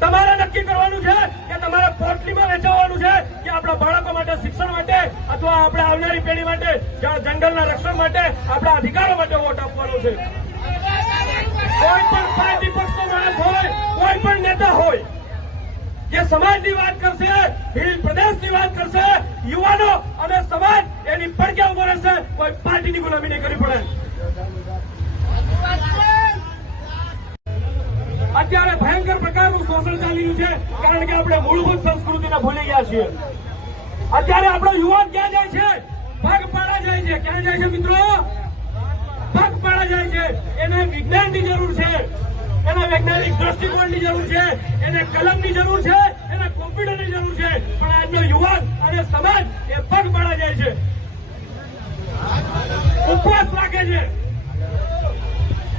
તમારે નક્કી કરવાનું છે કે તમારે પોટલીમાં વેચવાનું છે કે આપણા બાળકો માટે, શિક્ષણ માટે અથવા આપણે આવનારી પેઢી માટે, જંગલના રક્ષણ માટે, આપણા અધિકારો માટે વોટ આપવાનો છે. કોઈ પણ પાર્ટી પક્ષનો માણસ હોય, કોઈ પણ નેતા હોય, જે સમાજની વાત કરશે, ભીલ પ્રદેશની વાત કરશે, યુવાનો અને સમાજ એની પડકે ઉભો રહેશે. કોઈ પાર્ટીની ગુલામી નહીં કરવી પડે. અત્યારે ભયંકર પ્રકારનું શોષણ ચાલી રહ્યું છે, કારણ કે આપણે મૂળભૂત સંસ્કૃતિને ભૂલી ગયા છીએ. અત્યારે આપણો યુવાન ક્યાં જાય છે? પગપાળા જાય છે. ક્યાં જાય છે મિત્રો? પગપાળા જાય છે. એને વિજ્ઞાનની જરૂર છે, એને વૈજ્ઞાનિક દ્રષ્ટિકોણની જરૂર છે, એને કલમની જરૂર છે, એને કોમ્પ્યુટરની જરૂર છે. પણ આજનો યુવાન અને સમાજ એ પગપાળા જાય છે, ઉપવાસ રાખે છે,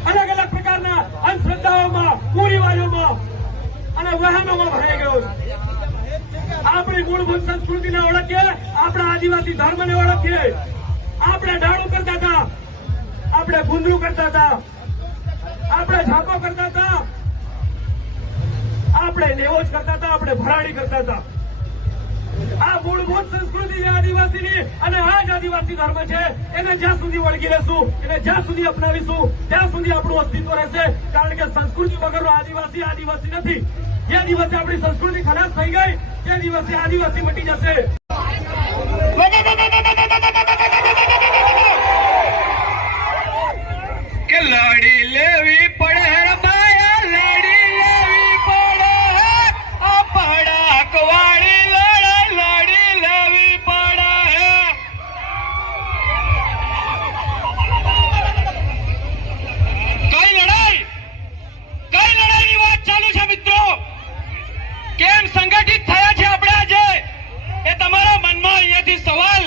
અલગ અલગ પ્રકારના અંધશ્રદ્ધાઓમાં, કુરિવાજોમાં અને વહેમોમાં ભરાઈ ગયો છે. આપણી મૂળભૂત સંસ્કૃતિને ઓળખીએ, આપણા આદિવાસી ધર્મને ઓળખીએ. આપણે ડાળું કરતા હતા, આપણે ગુંદરું કરતા હતા, આપણે ઝાંકો કરતા હતા, આપણે લેવો જ કરતા હતા, આપણે ભરાડી કરતા હતા. આ મૂળભૂત સંસ્કૃતિ છે આદિવાસીની, અને આ જ આદિવાસી ધર્મ છે. એને જ્યાં સુધી વળગી રહેશું, એને જ્યાં સુધી અપનાવીશું, ત્યાં સુધી આપણું અસ્તિત્વ રહેશે. કારણ કે સંસ્કૃતિ વગરનો આદિવાસી આદિવાસી નથી. જે દિવસે આપણી સંસ્કૃતિ ખલાસ થઈ ગઈ, તે દિવસે આદિવાસી મટી જશે. કે લડી લેવી પડે માયા, લડી લેવી પડે. આ પડાકવાળી લડી લેવી પડે. કઈ લડાઈની વાત ચાલુ છે મિત્રો? કેમ સંગઠિત થયા છે આપણે આજે? એ તમારા મનમાં અહીંયાથી સવાલ